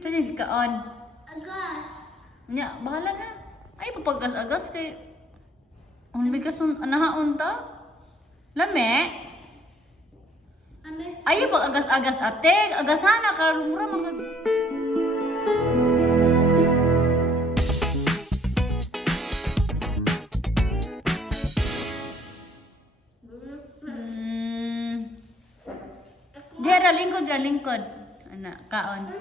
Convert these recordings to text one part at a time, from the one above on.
Saan yung kaon? Agas. Nya, bahala na. Ay, papagas-agas kay... Ang bigas ng anahaon ta? Lame? Ay, pag-agas-agas ate. Agasana ka, lumura mga... Dira, lingkod. Anak, kaon.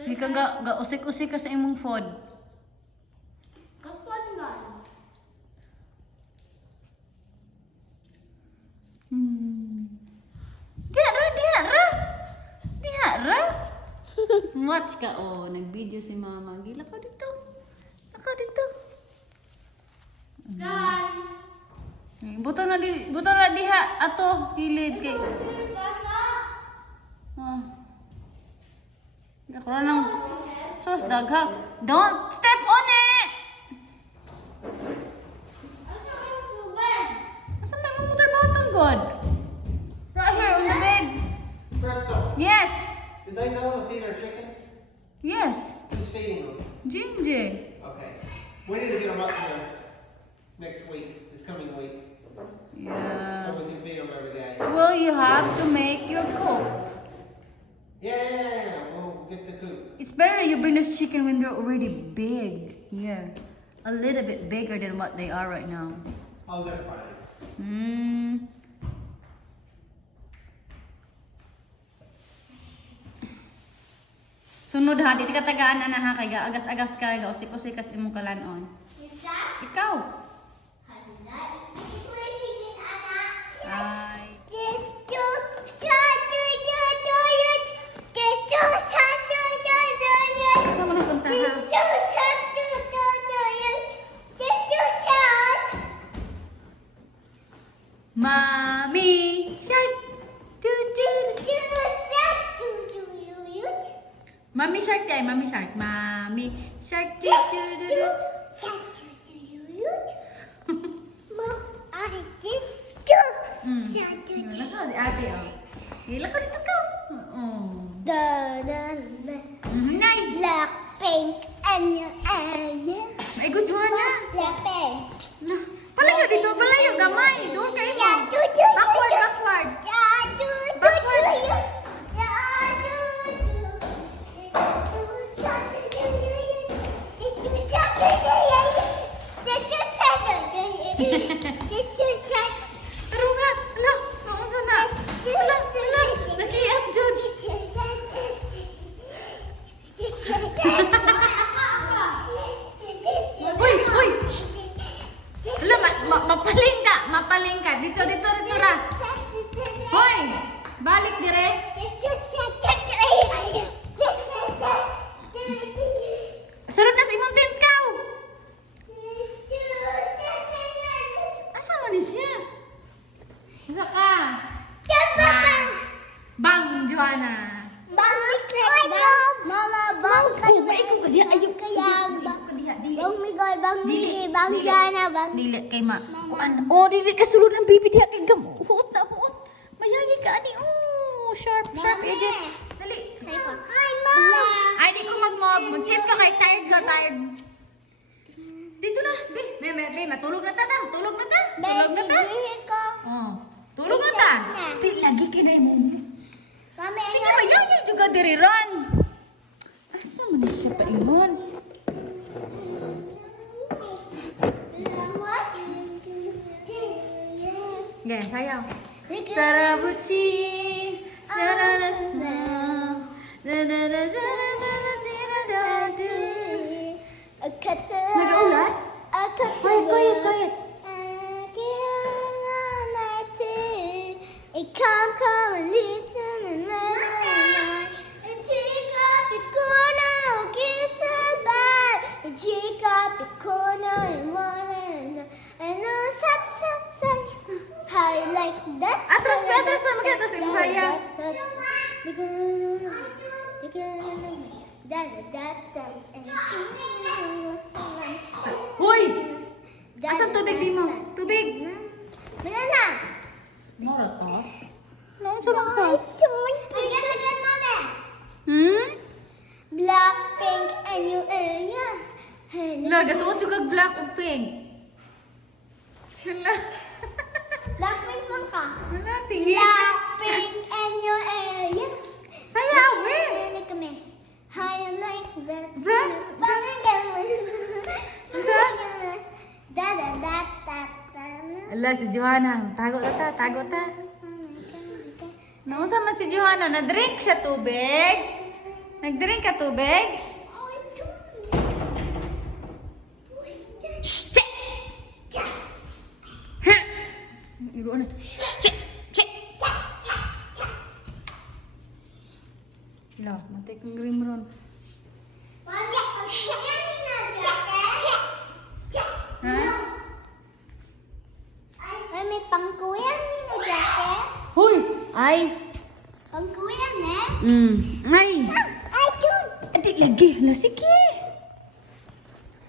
Sige ka ga usik-usik ka sa imong food. Kapon man. Dihara. Watch ka, oh. Nag-video si mama. Gila ka dito. Ako dito. Buto na diha. Ato, kilid kay. Ako na ng sauce dagha. Don't step on it! Asa may mother bottle, God? Right here on the bed. Presto, Yes. did they know to feed our chickens? Yes. Who's feeding them? Gingy. Okay. We need to get them up there next week, this coming week, so Yeah. we can feed them every day. Well, you have to make your cook. Yeah, we'll get the coop. It's better that you bring this chicken when they're already big. Here. A little bit bigger than what they are right now. Oh, they're fine. Sunod ha, di ka tagaan na ha, kay agas-agas ka, usik-usik ka sa imong kalanon. Ikaw. Ay. Saan mo napunta ha? Mommy shark. Mommy shark day, mommy shark. Mommy shark. Lako si ate oh. Lako dito ka. Oh. Nay. Black pink and your eye. Ay good Joanna. Black pink. Palayo dito, palayo gamay. Doon kayo mo. Backward. Pero nga, ano? Ano sana? Wala. Nag-iap, Jod. Uy! Shh! Wala, mapaling ka. Dito ra. Hoy! Balik dire. Sunod na sa imong tent kaw. Asa man ni siya? Asa ka? Bang, Joanna. Mama, bang Ikaw ka diha. Ayaw ka diha. bang Jana, bang. Dili kay ma. Oh, dili ka sulod ang baby diha kay gam. Huot. Mayayi ka ani. Oh, sharp edges. Dali. Hi, Mom. Ay, di ko mag-mob. Mag-sit ka kay tired. Dito na. Be, matulog na ta. Tulog na ta. Oh, tulog na ta. Di lagi kinay mo. Sige, mayayi juga diri ron. Asa man ni siya pa ingon? Ganyan, sayaw. Sarabuchi. Nag-ulat? Quiet. Atras, mag-atras yung saya. Hoy! Asan tubig di mo? Tubig! Banana! Moro to? Naon sa mga ka? Again, Mommy! Hala, gasuot yung black o pink. Hala. Blackpink man ka. Hala, tingin. Blackpink and your area. Sayaw, eh. Look at me. How you like that? Diyan? Da da da da da. Hala, si Johanna. Tago ta, tago ta. Naunsa man si Johanna? Na-drink siya tubig? Nag-drink ka tubig? Shh! Iro na. Shh! Hala, matay kang grim ron. Ha? Ay, may pangkuyan ni na jacket. Huy! Ay! Pangkuyan eh. Ay! Ay, Jun. Adik lagi. Hala, sige.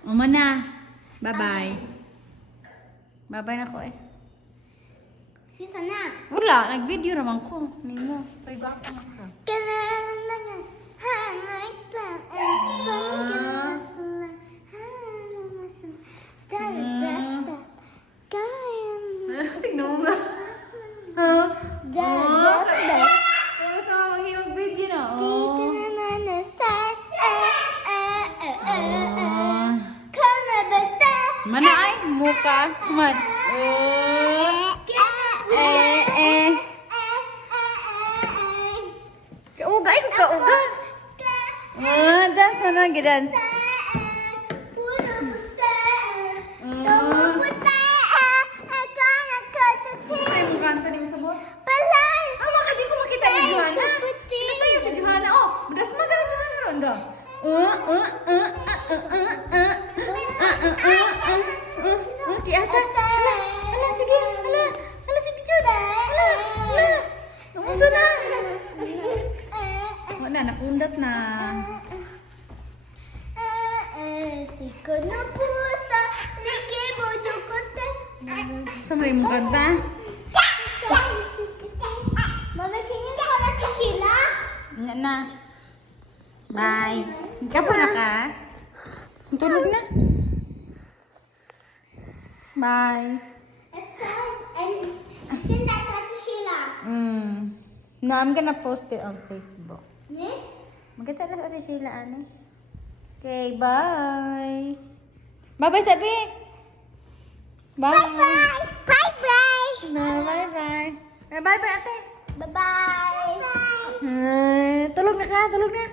Uma na. Bye-bye. Bye-bye na ko eh. Sisa na. Wala, nag-video naman ko. Nimo, private na ka. Kailangan na nga. Hangay pa. Tignan mo nga. Pero sa mga maghimag video na. Mana ay? Muka. Man. Kauga ay ko kauga. Dance na gidance. Ay, mo kanta ni mo sa bot. Baka di ko makita ni Johanna. Sa'yo si Johanna. Oh, madas magara Johanna ron do. Kiata. Hala, sige. Hala, sige, Jud. Hala. Namunso na. Wala, napundat na. Sikod na pusa, liki mo dukote. Saan mo kanta? Mama, tingin ka na sa sila? Nga na. Bye. Kapo na ka? Tulog na. Bye. Sinda ka sa sila. No, I'm gonna post it on Facebook. Ne? Magkita na sa Ate Sheila, ano? Okay, bye. Bye-bye, sabi. Bye. Bye! Bye-bye! No, bye-bye. Bye-bye, ate. Bye-bye! Tulog na ka, tulog na.